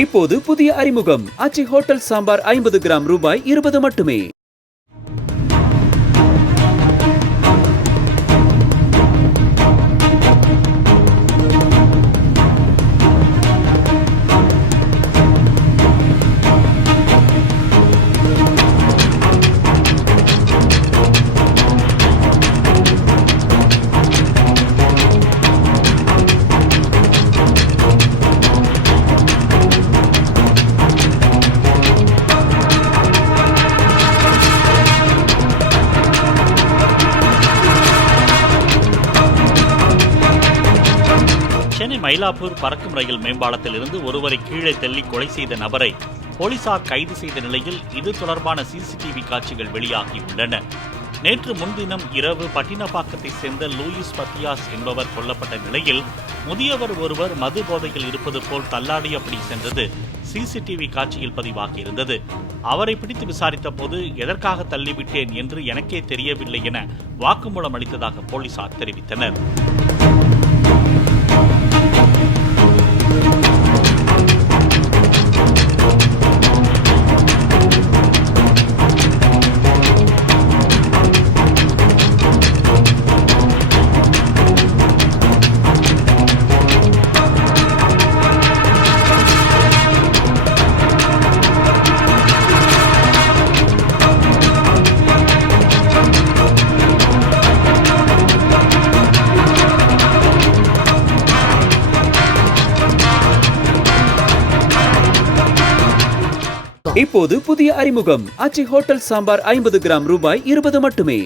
இப்போது புதிய அறிமுகம் ஆச்சி ஹோட்டல் சாம்பார் 50 கிராம் ரூபாய் 20 மட்டுமே. சென்னை மயிலாப்பூர் பறக்கும் ரயில் மேம்பாலத்தில் இருந்து ஒருவரை கீழே தள்ளி கொலை செய்த நபரை போலீசார் கைது செய்த நிலையில் இது தொடர்பான சிசிடிவி காட்சிகள் வெளியாகியுள்ளன. நேற்று முன்தினம் இரவு பட்டினப்பாக்கத்தை சேர்ந்த லூயிஸ் பத்தியாஸ் என்பவர் கொல்லப்பட்ட நிலையில் முதியவர் ஒருவர் மது போதையில் இருப்பது போல் தள்ளாடியபடி சென்றது சிசிடிவி காட்சியில் பதிவாகியிருந்தது. அவரை பிடித்து விசாரித்த போது எதற்காக தள்ளிவிட்டேன் என்று எனக்கே தெரியவில்லை என வாக்குமூலம் அளித்ததாக போலீசார் தெரிவித்தனர். இப்போது புதிய அறிமுகம் ஆச்சி ஹோட்டல் சாம்பார் 50 கிராம் ரூபாய் 20 மட்டுமே.